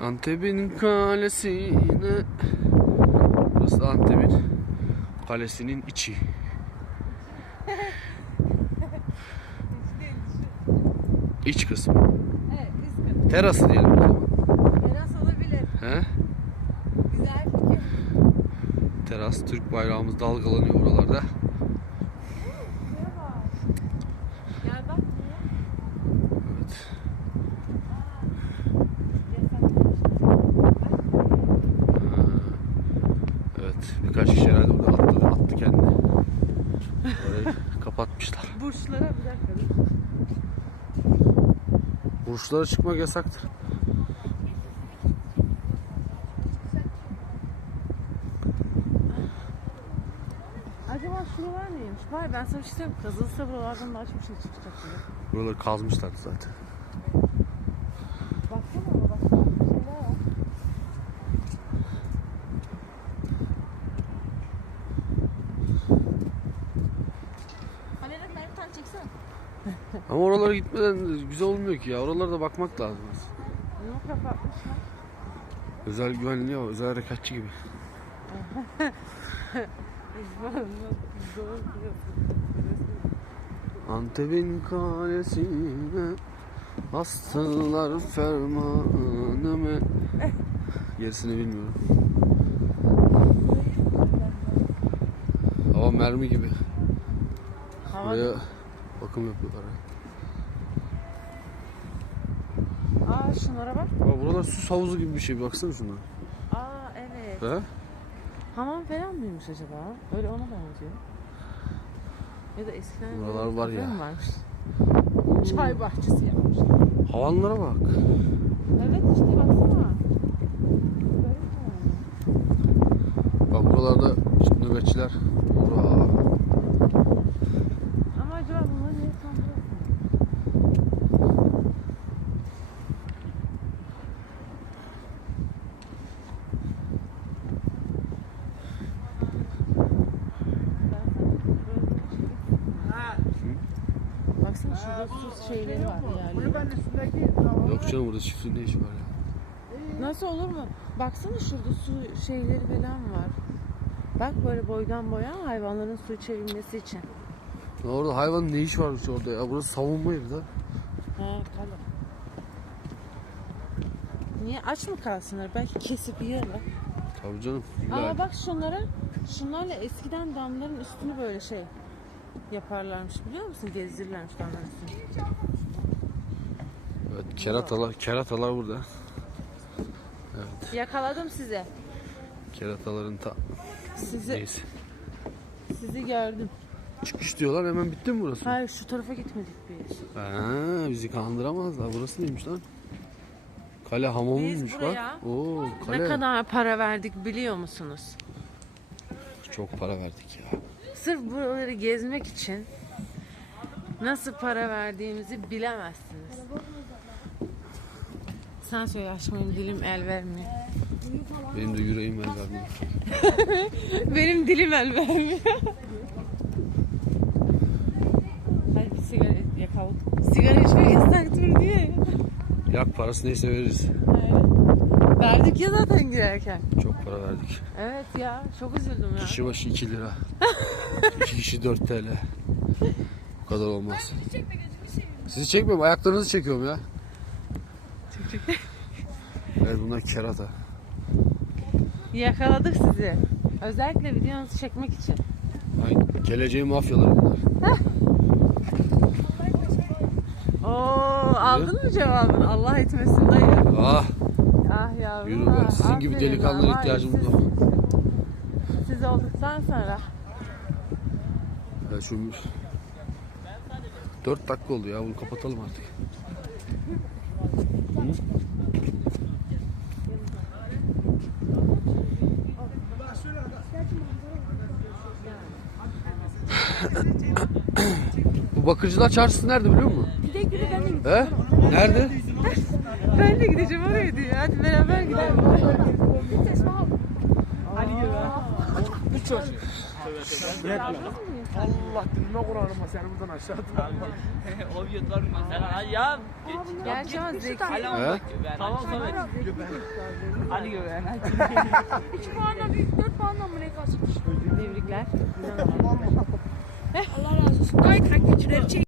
Antep'in kalesine Burası da Antep'in kalesinin içi. İç kısmı. Evet, üst kat. Terası diyelim o zaman. Teras olabilir. He? Güzel fikir. Teras. Türk bayrağımız dalgalanıyor oralarda. Gel bak buraya. Evet. Ha. Evet. Birkaç kişi herhalde burada atladı, attı kendini. Orayı kapatmışlar. Burçlara bir dakika. Burçlara çıkmak yasaktır. Acaba şuralar neymiş? Var ben sana bir şey söyleyeyim. Kazılsa buralardan daha çok şey çıkacak. Buraları kazmışlar zaten. Baksana ona bak. Şeyler var. Kameranın bir tane çeksene. Ama oralara gitmeden güzel olmuyor ki ya. Oralara da bakmak lazım. Bunu kapatmışlar. Özel güvenliği var. Özel harekatçı gibi. Antep'in kalesine astılar fermanımı. Gerisini bilmiyorum. Hava mermi gibi. Hava Buraya bakım yapıyorlar. ha. Aa şunlara bak. Bak buralar süs havuzu gibi bir şey. Baksana şuna. Aa evet. He? Hamam falan mıymış acaba? Öyle ona benziyor. Ya da eskiden Buralar böyle var kafe ya. mi varmış? Çay bahçesi yapmış. Havanlara bak. Evet işte baksana. Yani. Bak buralarda işte nöbetçiler. Ura. Ama acaba bunları niye sandırıyorsun? Baksana şurada su şeyleri var yerleri. Yok canım burada çiftliğin ne işi var ya. Nasıl olur mu? Baksana şurada su şeyleri falan var. Bak böyle boydan boya hayvanların su içebilmesi için. Ya Orada hayvanın ne işi varmış orada ya? Burası savunma yeri de. He kale. Niye aç mı kalsınlar? Belki kesip yerler. Tabii canım. İlla- bak şunlara, şunlarla eskiden damların üstünü böyle şey yaparlarmış biliyor musun? Gezdirirlermiş damların üstünü. Evet, keratalar, keratalar burada. Yakaladım sizi. Kerataların ta Sizi neyse. sizi gördüm. Çıkış diyorlar hemen bitti mi burası? Hayır şu tarafa gitmedik biz. Ha, bizi kandıramazlar. Burası neymiş lan? Kale hamamıymış bak. Oo, kale. Ne kadar para verdik biliyor musunuz? Çok para verdik ya. Sırf buraları gezmek için nasıl para verdiğimizi bilemezsiniz. Sen söyle aşkım dilim el vermiyor. Benim de yüreğim el vermiyor. Benim dilim el vermiyor. Hadi bir sigara yakalım. Sigara içmek yasaktır diye. Yak parası neyse veririz. Verdik ya zaten girerken. Çok para verdik. Evet ya çok üzüldüm ya. Kişi başı 2 lira. 2 kişi 4 TL. Bu kadar olmaz. Çekme gözünü seveyim. Sizi çekmiyorum ayaklarınızı çekiyorum ya. Evet bunlar kerata. Yakaladık sizi. Özellikle videonuzu çekmek için. Ay, geleceğin mafyaları bunlar. Oo aldın mı cevabını? Allah etmesin dayı. Ah Ah yavrum. yürü be. ah, Sizin gibi aferin delikanlılara ama ihtiyacımız var. Siz olduktan sonra. Evet, şu 4 dakika oldu ya bunu kapatalım artık. Hı? Bu bakıcılar çarşısı nerede biliyor musun? Gide gide ben. He? Nerede? Ben de gideceğim oraya diyor. Hadi beraber gidelim. Hadi yürü. Aldınız mı? Allah dinime Kur'an'ıma seni buradan aşağı atar. o videolar mı? Hadi ya. Geç. Gerçi ama zeki. Tamam Samet. Hadi göbeğen hadi. 2 puanla büyük 4 puanla mı ne kalsın? Tebrikler. Allah razı olsun. Gayet hak geçirir. Çek.